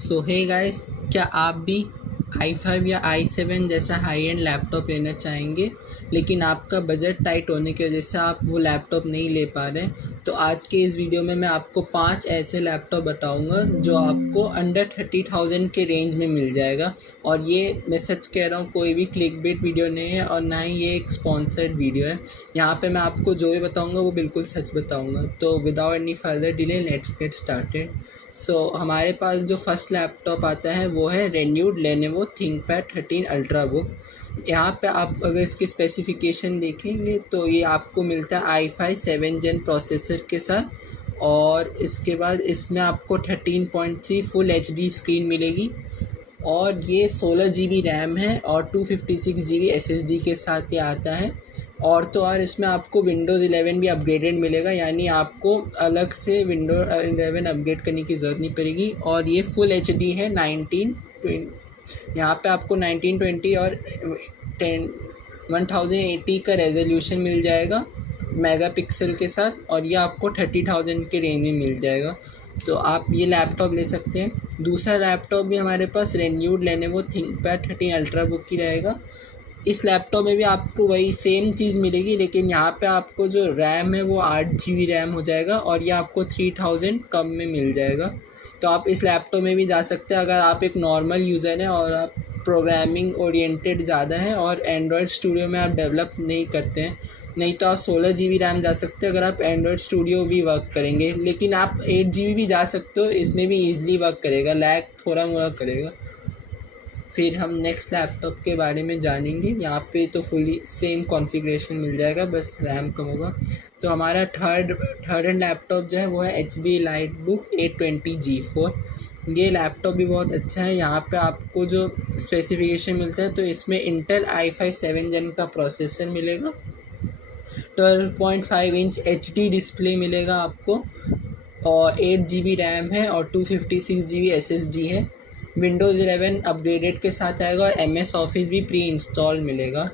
सो hey guys, क्या आप भी i5 या i7 जैसा हाई एंड लैपटॉप लेना चाहेंगे, लेकिन आपका बजट टाइट होने की वजह से आप वो लैपटॉप नहीं ले पा रहे हैं? तो आज के इस वीडियो में मैं आपको 5 ऐसे लैपटॉप बताऊंगा जो आपको अंडर 30,000 के रेंज में मिल जाएगा। और ये मैं सच कह रहा हूँ, कोई भी क्लिकबेट वीडियो नहीं है और ना ही ये एक स्पॉन्सर्ड वीडियो है। यहाँ पे मैं आपको जो भी बताऊँगा वो बिल्कुल सच बताऊँगा। तो without any further delay let's get started. हमारे पास जो फर्स्ट लैपटॉप आता है वो है रेन्यूड लेनोवो थिंकपैड 13 अल्ट्रा बुक। यहाँ पे आप अगर इसके स्पेसिफिकेशन देखेंगे तो ये आपको मिलता है i5 7 जेन प्रोसेसर के साथ, और इसके बाद इसमें आपको 13.3 फुल HD स्क्रीन मिलेगी, और ये 16 GB रैम है और 256 GB SSD के साथ ये आता है। और तो और इसमें आपको विंडोज़ 11 भी अपग्रेडेड मिलेगा, यानी आपको अलग से विंडोज़ 11 अपग्रेड करने की ज़रूरत नहीं पड़ेगी। और ये फुल HD है 1920, यहाँ पे आपको 1920 और 1080 का रेजोल्यूशन मिल जाएगा मेगापिक्सल के साथ, और ये आपको 30,000 के रेंज में मिल जाएगा। तो आप ये लैपटॉप ले सकते हैं। दूसरा लैपटॉप भी हमारे पास रेन्यूड लेनोवो थिंकपैड 13 अल्ट्रा बुक की रहेगा। इस लैपटॉप में भी आपको वही सेम चीज़ मिलेगी, लेकिन यहाँ पे आपको जो रैम है वो 8 GB रैम हो जाएगा, और ये आपको 3000 कम में मिल जाएगा। तो आप इस लैपटॉप में भी जा सकते हैं अगर आप एक नॉर्मल यूज़र हैं और आप प्रोग्रामिंग ओरिएंटेड ज़्यादा हैं और एंड्रॉयड स्टूडियो में आप डेवलप नहीं करते हैं। नहीं तो आप 16 GB रैम जा सकते हैं अगर आप एंड्रॉयड स्टूडियो भी वर्क करेंगे, लेकिन आप 8 GB भी जा सकते हो, इसमें भी ईज़िली वर्क करेगा, लैग थोड़ा मोड़ा करेगा। फिर हम नेक्स्ट लैपटॉप के बारे में जानेंगे। यहाँ पे तो फुली सेम कॉन्फ़िगरेशन मिल जाएगा, बस रैम कम होगा। तो हमारा थर्ड हैंड लैपटॉप जो है वो है HP EliteBook 820 G4। ये लैपटॉप भी बहुत अच्छा है। यहाँ पे आपको जो स्पेसिफिकेशन मिलता है तो इसमें इंटेल i5 7 जेन का प्रोसेसर मिलेगा, 12.5 इंच HD डिस्प्ले मिलेगा आपको, और 8 GB रैम है और 256 GB SSD है। विंडोज़ 11 अपग्रेडेड के साथ आएगा और MS ऑफिस भी प्री इंस्टॉल मिलेगा।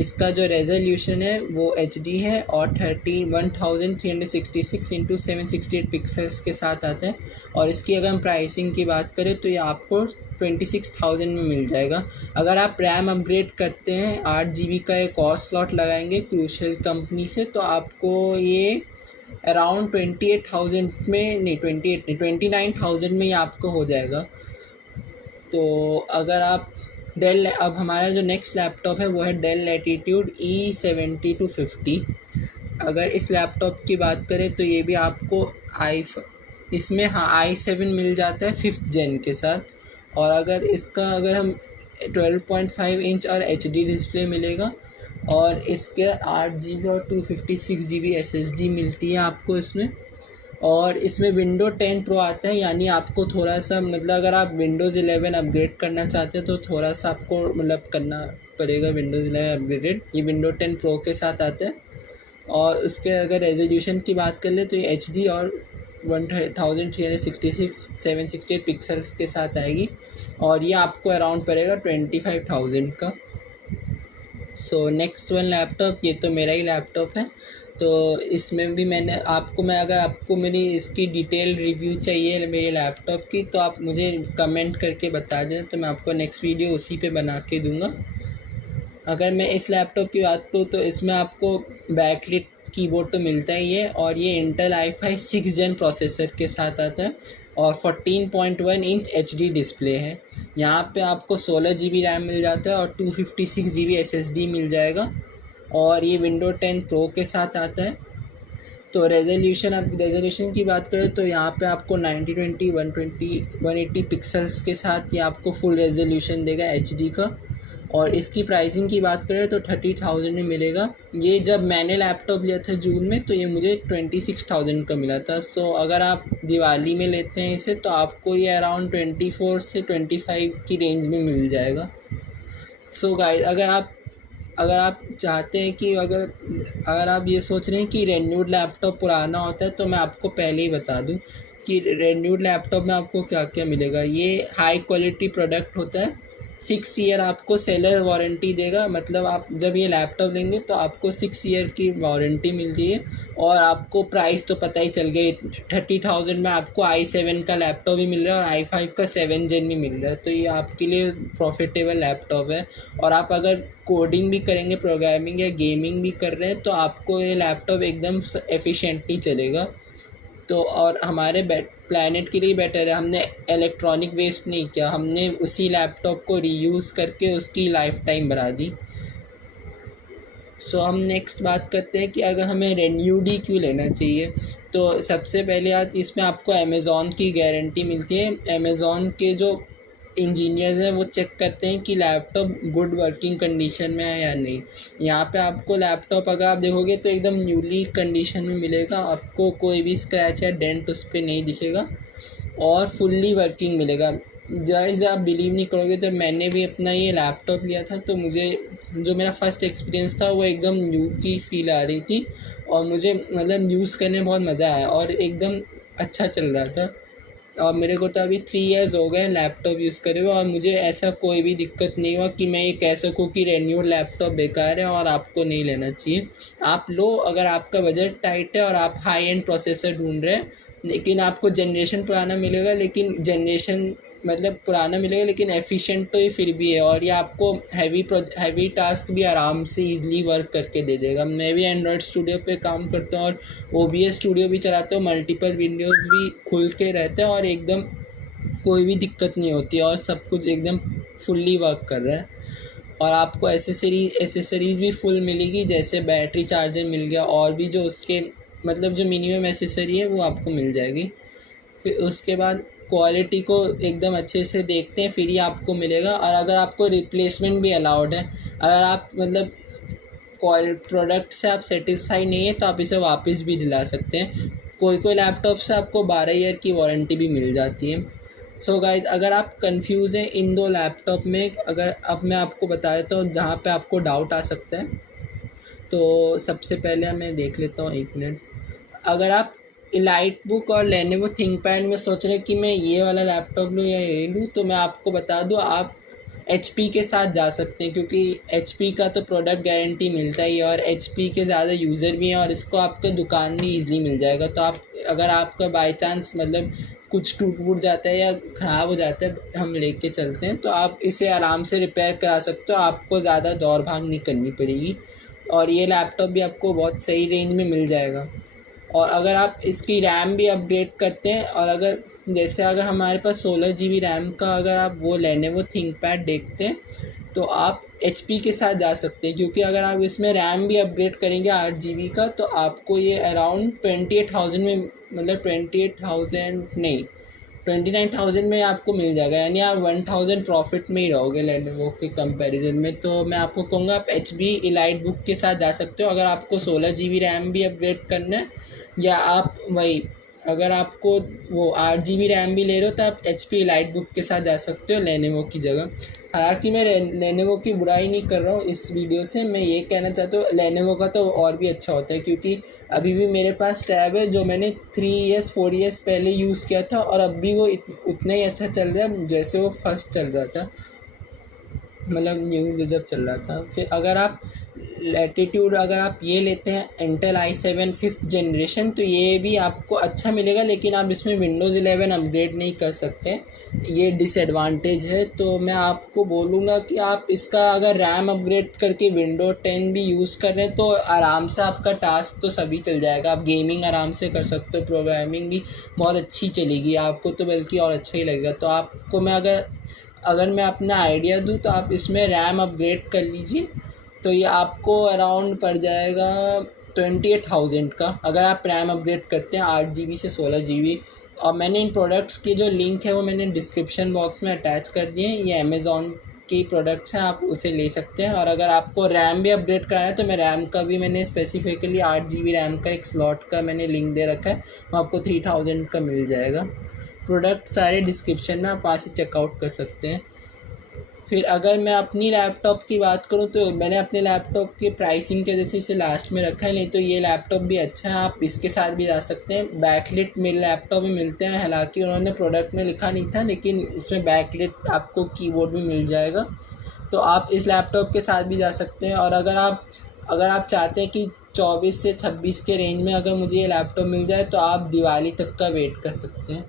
इसका जो रेजोल्यूशन है वो HD है और 1366 इंटू 768 पिक्सल्स के साथ आता है। और इसकी अगर हम प्राइसिंग की बात करें तो ये आपको 26,000 में मिल जाएगा। अगर आप रैम अपग्रेड करते हैं, 8 GB का एक और स्लॉट लगाएंगे क्रूशल कंपनी से, तो आपको ये अराउंड 28,000 में नहीं, 29,000 में ये आपको हो जाएगा। तो अगर आप अब हमारा जो नेक्स्ट लैपटॉप है वो है डेल लैटिट्यूड E7250। अगर इस लैपटॉप की बात करें तो ये भी आपको इसमें i7 मिल जाता है 5th जेन के साथ। और अगर हम 12.5 इंच और HD डिस्प्ले मिलेगा, और इसके 8 GB और 256 GB SSD मिलती है आपको इसमें। और इसमें विंडो 10 प्रो आता है, यानी आपको थोड़ा सा अगर आप विंडोज़ 11 अपग्रेड करना चाहते हैं तो थोड़ा सा आपको करना पड़ेगा विंडोज़ 11 अपग्रेडेड। ये विंडो 10 प्रो के साथ आता है। और उसके अगर रेजोल्यूशन की बात कर ले तो ये HD और 1366 768 पिक्सल्स के साथ आएगी, और ये आपको अराउंड पड़ेगा 25,000 का। नेक्स्ट वन लैपटॉप, ये तो मेरा ही लैपटॉप है। तो इसमें भी अगर आपको मेरी इसकी डिटेल रिव्यू चाहिए मेरे लैपटॉप की, तो आप मुझे कमेंट करके बता दें, तो मैं आपको नेक्स्ट वीडियो उसी पे बना के दूंगा। अगर मैं इस लैपटॉप की बात करूँ तो इसमें आपको बैकलिट कीबोर्ड तो मिलता ही है, और ये इंटेल i5 6 जेन प्रोसेसर के साथ आता है, और 14.1 इंच HD डिस्प्ले है। यहाँ पे आपको 16 GB रैम मिल जाता है और 256 GB SSD मिल जाएगा, और ये विंडो 10 प्रो के साथ आता है। तो रेजोल्यूशन की बात करें तो यहाँ पे आपको 1920 180 पिक्सल्स के साथ ये आपको फुल रेजोल्यूशन देगा HD का। और इसकी प्राइसिंग की बात करें तो 30,000 में मिलेगा। ये जब मैंने लैपटॉप लिया था जून में तो ये मुझे 26,000 का मिला था। अगर आप दिवाली में लेते हैं इसे तो आपको ये अराउंड 24 से 25 की रेंज में मिल जाएगा। गाइस, अगर आप चाहते हैं कि अगर आप ये सोच रहे हैं कि रेन्यूड लैपटॉप पुराना होता है, तो मैं आपको पहले ही बता दूं कि रेन्यूड लैपटॉप में आपको क्या क्या मिलेगा। ये हाई क्वालिटी प्रोडक्ट होता है, 6 ईयर आपको सेलर वारंटी देगा। मतलब आप जब ये लैपटॉप लेंगे तो आपको 6 ईयर की वारंटी मिलती है। और आपको प्राइस तो पता ही चल गई, 30,000 में आपको i7 का लैपटॉप भी मिल रहा है और i5 का 7 Gen भी मिल रहा है। तो ये आपके लिए प्रॉफिटेबल लैपटॉप है। और आप अगर कोडिंग भी करेंगे, प्रोग्रामिंग या गेमिंग भी कर रहे हैं, तो आपको ये लैपटॉप एकदम एफिशिएंटली चलेगा। तो और हमारे प्लैनेट के लिए बेटर है, हमने इलेक्ट्रॉनिक वेस्ट नहीं किया, हमने उसी लैपटॉप को रीयूज़ करके उसकी लाइफ टाइम बढ़ा दी। सो हम नेक्स्ट बात करते हैं कि अगर हमें रेन्यूडी क्यों लेना चाहिए। तो सबसे पहले इसमें आपको अमेज़ॉन की गारंटी मिलती है। अमेज़ॉन के जो इंजीनियर्स हैं वो चेक करते हैं कि लैपटॉप गुड वर्किंग कंडीशन में है या नहीं। यहाँ पे आपको लैपटॉप अगर आप देखोगे तो एकदम न्यूली कंडीशन में मिलेगा, आपको कोई भी स्क्रैच या डेंट उस पर नहीं दिखेगा और फुल्ली वर्किंग मिलेगा। गाइस आप बिलीव नहीं करोगे, जब मैंने भी अपना ये लैपटॉप लिया था तो मुझे जो मेरा फर्स्ट एक्सपीरियंस था वो एकदम न्यू की फ़ील आ रही थी और मुझे मतलब यूज़ करने में बहुत मज़ा आया और एकदम अच्छा चल रहा था। और मेरे को तो अभी 3 इयर्स हो गए लैपटॉप यूज़ करे हुए और मुझे ऐसा कोई भी दिक्कत नहीं हुआ कि मैं ये कह सकूँ कि रेन्यू लैपटॉप बेकार है और आपको नहीं लेना चाहिए। आप लो अगर आपका बजट टाइट है और आप हाई एंड प्रोसेसर ढूंढ रहे हैं, लेकिन आपको जनरेशन पुराना मिलेगा, लेकिन जनरेशन मतलब पुराना मिलेगा लेकिन एफिशिएंट तो ये फिर भी है। और ये आपको हैवी टास्क भी आराम से ईज़िली वर्क करके दे देगा। मैं भी एंड्रॉयड स्टूडियो पे काम करता हूँ और OBS स्टूडियो भी चलाता हूँ, मल्टीपल विंडोज़ भी खुल के रहते हैं और एकदम कोई भी दिक्कत नहीं होती और सब कुछ एकदम फुल्ली वर्क कर रहा है। और आपको एसेसरीज़ भी फुल मिलेगी, जैसे बैटरी चार्जर मिल गया और भी जो उसके मतलब जो मिनिमम एसेसरी है वो आपको मिल जाएगी। फिर उसके बाद क्वालिटी को एकदम अच्छे से देखते हैं फिर ही आपको मिलेगा। और अगर आपको रिप्लेसमेंट भी अलाउड है, अगर आप मतलब प्रोडक्ट से आप सेटिस्फाई नहीं है तो आप इसे वापस भी दिला सकते हैं। कोई लैपटॉप से आपको 12 ईयर की वारंटी भी मिल जाती है। सो गाइज अगर आप कंफ्यूज हैं इन दो लैपटॉप में, अगर अब मैं आपको बता देता हूँ जहाँ पे आपको डाउट आ सकता है। तो सबसे पहले मैं देख लेता हूँ, 1 मिनट। अगर आप एलाइट बुक और लेनोवो थिंकपैड में सोच रहे हैं कि मैं ये वाला लैपटॉप लूँ या ये लूँ, तो मैं आपको बता दूँ आप HP के साथ जा सकते हैं, क्योंकि HP का तो प्रोडक्ट गारंटी मिलता ही है और HP के ज़्यादा यूज़र भी हैं और इसको आपके दुकान में ईज़िली मिल जाएगा। तो आप अगर आपका बाय चांस मतलब कुछ टूट जाता है या ख़राब हो जाता है, हम लेके चलते हैं, तो आप इसे आराम से रिपेयर करा सकते हो, आपको ज़्यादा दौड़ भाग नहीं करनी पड़ेगी। और ये लैपटॉप भी आपको बहुत सही रेंज में मिल जाएगा। और अगर आप इसकी रैम भी अपग्रेड करते हैं और अगर हमारे पास 16 GB रैम का अगर आप वो लेनोवो थिंकपैड देखते हैं तो आप HP के साथ जा सकते हैं, क्योंकि अगर आप इसमें रैम भी अपग्रेड करेंगे 8 GB का तो आपको ये अराउंड 28,000 में मतलब 29,000 में आपको मिल जाएगा। यानी आप 1,000 प्रॉफिट में ही रहोगे लेनोवो के कंपैरिजन में। तो मैं आपको कहूँगा आप HP एलाइट बुक के साथ जा सकते हो अगर आपको 16 GB रैम भी अपग्रेड करना है, या आप वही अगर आपको वो 8 GB रैम भी ले रहे हो तो आप HP एलाइट बुक के साथ जा सकते हो लेनोवो की जगह। हालांकि मैं लेनोवो की बुराई नहीं कर रहा हूँ इस वीडियो से, मैं ये कहना चाहता हूँ लेनोवो का तो और भी अच्छा होता है, क्योंकि अभी भी मेरे पास टैब है जो मैंने 4 ईयर्स पहले यूज़ किया था और अब भी वो उतना ही अच्छा चल रहा है जैसे वो फर्स्ट चल रहा था, मतलब न्यू जब चल रहा था। फिर अगर आप लैटिट्यूड अगर आप ये लेते हैं इंटेल i7 5th जनरेशन, तो ये भी आपको अच्छा मिलेगा, लेकिन आप इसमें विंडोज़ 11 अपग्रेड नहीं कर सकते, ये डिसएडवांटेज है। तो मैं आपको बोलूँगा कि आप इसका अगर रैम अपग्रेड करके विंडो 10 भी यूज़ कर रहे हैं तो आराम से आपका टास्क तो सभी चल जाएगा। आप गेमिंग आराम से कर सकते हो, प्रोग्रामिंग भी बहुत अच्छी चलेगी, आपको तो बल्कि और अच्छा ही लगेगा। तो आपको मैं अगर मैं अपना आइडिया दूँ तो आप इसमें रैम अपग्रेड कर लीजिए, तो ये आपको अराउंड पड़ जाएगा 28,000 का अगर आप रैम अपग्रेड करते हैं 8 GB से 16 GB। और मैंने इन प्रोडक्ट्स की जो लिंक है वो मैंने डिस्क्रिप्शन बॉक्स में अटैच कर दिए हैं। ये अमेज़ॉन की प्रोडक्ट्स हैं, आप उसे ले सकते हैं। और अगर आपको रैम भी अपग्रेड कराना है तो मैं रैम का भी मैंने स्पेसिफिकली 8 GB रैम का एक स्लॉट का मैंने लिंक दे रखा है, वो आपको 3,000 का मिल जाएगा। प्रोडक्ट सारे डिस्क्रिप्शन में, आप वहाँ से चेकआउट कर सकते हैं। फिर अगर मैं अपनी लैपटॉप की बात करूँ तो मैंने अपने लैपटॉप के प्राइसिंग के वजह से इसे लास्ट में रखा है, नहीं तो ये लैपटॉप भी अच्छा है, आप इसके साथ भी जा सकते हैं। बैकलिट मेरे लैपटॉप में मिलते हैं, हालांकि उन्होंने प्रोडक्ट में लिखा नहीं था, लेकिन इसमें बैकलिट आपको कीबोर्ड भी मिल जाएगा, तो आप इस लैपटॉप के साथ भी जा सकते हैं। और अगर आप चाहते हैं कि 24 से 26 के रेंज में अगर मुझे ये लैपटॉप मिल जाए तो आप दिवाली तक का वेट कर सकते हैं।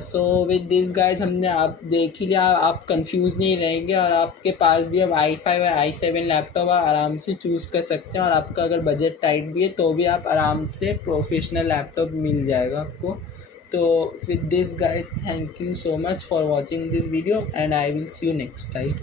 सो विद दिस गाइज हमने आप देख ही लिया, आप कंफ्यूज नहीं रहेंगे, और आपके पास भी अब i5 या i7 लैपटॉप आप आराम से चूज़ कर सकते हैं। और आपका अगर बजट टाइट भी है तो भी आप आराम से प्रोफेशनल लैपटॉप मिल जाएगा आपको। तो with this guys thank you so much for watching this video and I will see you next time.